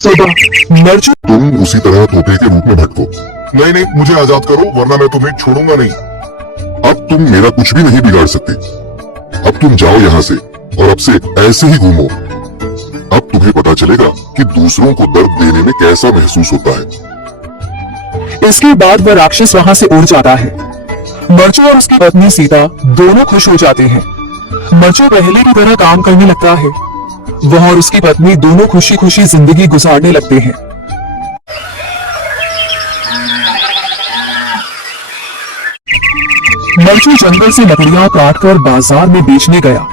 मर्चू तुम उसी तरह तोते के रूप में भटको। नहीं नहीं, मुझे आजाद करो वरना मैं तुम्हें छोड़ूंगा नहीं। अब तुम मेरा कुछ भी नहीं बिगाड़ सकते। अब तुम जाओ यहाँ से और अब से ऐसे ही घूमो। अब तुम्हें पता चलेगा कि दूसरों को दर्द देने में कैसा महसूस होता है। इसके बाद वह राक्षस वहां से उड़ जाता है। मर्चू और उसकी पत्नी सीता दोनों खुश हो जाते हैं। मर्चू पहले की तरह काम करने लगता है। वह और उसकी पत्नी दोनों खुशी खुशी जिंदगी गुजारने लगते हैं। मर्चू जंगल से लकड़ियां काटकर बाजार में बेचने गया,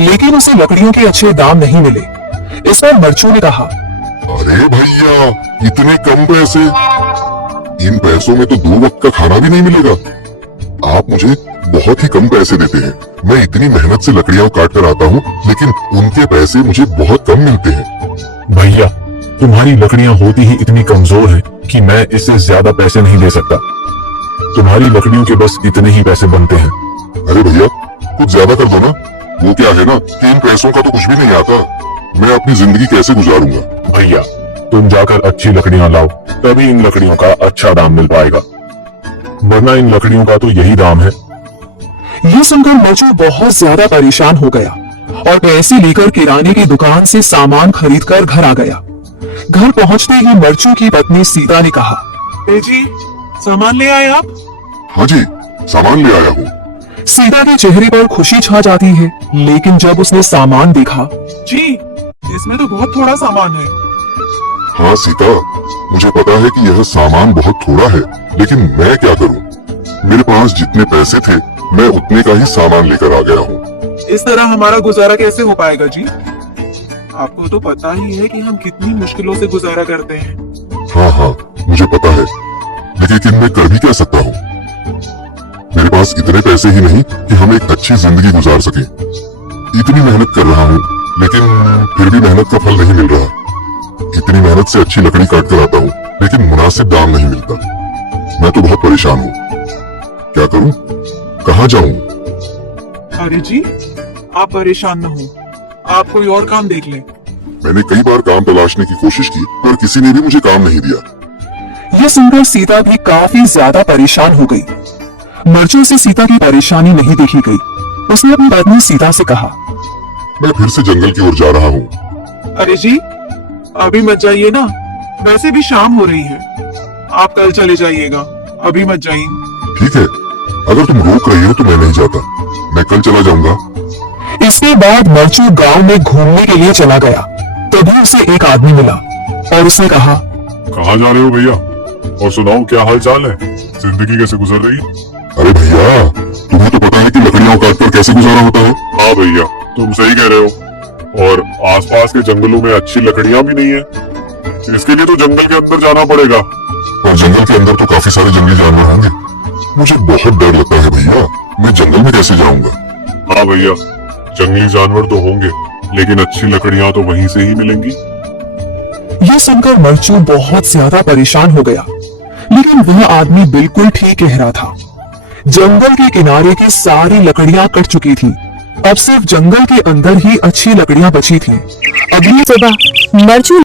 लेकिन उसे लकड़ियों के अच्छे दाम नहीं मिले। इस पर मर्चू ने कहा, अरे भैया, इतने कम पैसे? इन पैसों में तो 2 वक्त का खाना भी नहीं मिलेगा। आप मुझे बहुत ही कम पैसे देते हैं। मैं इतनी मेहनत से लकड़ियां काट कर आता हूँ, लेकिन उनके पैसे मुझे बहुत कम मिलते हैं। भैया, तुम्हारी लकड़ियां होती ही इतनी कमजोर हैं कि मैं इससे ज्यादा पैसे नहीं दे सकता। तुम्हारी लकड़ियों के बस इतने ही पैसे बनते हैं। अरे भैया, कुछ ज्यादा कर दो ना। वो क्या है ना कि इन पैसों का तो कुछ भी नहीं आता। मैं अपनी जिंदगी कैसे गुजारूंगा? भैया, तुम जाकर अच्छी लकड़ियां लाओ, तभी इन लकड़ियों का अच्छा दाम मिल पाएगा, वरना इन लकड़ियों का तो यही दाम है। ये सुनकर मर्चू बहुत ज्यादा परेशान हो गया और पैसे लेकर किराने की दुकान से सामान खरीदकर घर आ गया। घर पहुंचते ही मर्चू की पत्नी सीता ने कहा, जी सामान ले आए आप? हाँ जी, सामान ले आया हूँ। सीता के चेहरे पर खुशी छा जाती है, लेकिन जब उसने सामान देखा, जी इसमें तो बहुत थोड़ा सामान है। हाँ सीता, मुझे पता है कि यह सामान बहुत थोड़ा है, लेकिन मैं क्या करूँ? मेरे पास जितने पैसे थे मैं उतने का ही सामान लेकर आ गया हूँ। इस तरह हमारा गुजारा कैसे हो पाएगा जी? आपको तो पता ही है कि हम कितनी मुश्किलों से गुजारा करते हैं। हाँ हाँ, मुझे पता है, लेकिन मैं कर भी क्या सकता हूँ? मेरे पास इतने पैसे ही नहीं कि हम एक अच्छी जिंदगी गुजार सके। इतनी मेहनत कर रहा हूँ, लेकिन फिर भी मेहनत का फल नहीं मिल रहा। इतनी मेहनत से अच्छी लकड़ी काट कर आता हूँ, लेकिन मुनासिब दाम नहीं मिलता। मैं तो बहुत परेशान हूँ। क्या करूँ? कहाँ जाऊँ? अरे जी, आप परेशान न हो, आप कोई और काम देख लें। मैंने कई बार काम तलाशने की कोशिश की, पर किसी ने भी मुझे काम नहीं दिया। ये सुनकर सीता भी काफी ज्यादा परेशान हो गई। मर्चू से सीता की परेशानी नहीं देखी गई। उसने अपनी पत्नी सीता से कहा, मैं फिर से जंगल की ओर जा रहा हूँ। अरे जी, अभी मत जाइए ना, वैसे भी शाम हो रही है। आप कल चले जाइएगा, अभी मत जाइए। ठीक है, अगर तुम रोक रही हो तो मैं नहीं जाता। मैं कल चला जाऊंगा। इसके बाद मर्चू गांव में घूमने के लिए चला गया। तभी उसे एक आदमी मिला और उसने कहा, कहाँ जा रहे हो भैया? और सुनाओ, क्या हाल चाल है? जिंदगी कैसे गुजर रही है? अरे भैया, तुम्हें तो पता है कि लकड़ियां काट कर कैसे गुजारा होता है। हाँ भैया, तुम सही कह रहे हो। और आसपास के जंगलों में अच्छी लकड़ियां भी नहीं है। इसके लिए तो जंगल के अंदर जाना पड़ेगा। और जंगल के अंदर तो काफी सारे जंगली जानवर होंगे। मुझे बहुत डर लगता है भैया, मैं जंगल में कैसे जाऊंगा? हाँ भैया, जंगली जानवर तो होंगे, लेकिन अच्छी लकड़ियां तो वहीं से ही मिलेंगी। यह सुनकर मर्चू बहुत ज्यादा परेशान हो गया, लेकिन वह आदमी बिल्कुल ठीक कह रहा था। जंगल के किनारे की सारी लकड़ियां कट चुकी थी। अब सिर्फ जंगल के अंदर ही अच्छी लकड़ियां बची थीं। अगली सुबह मर्चू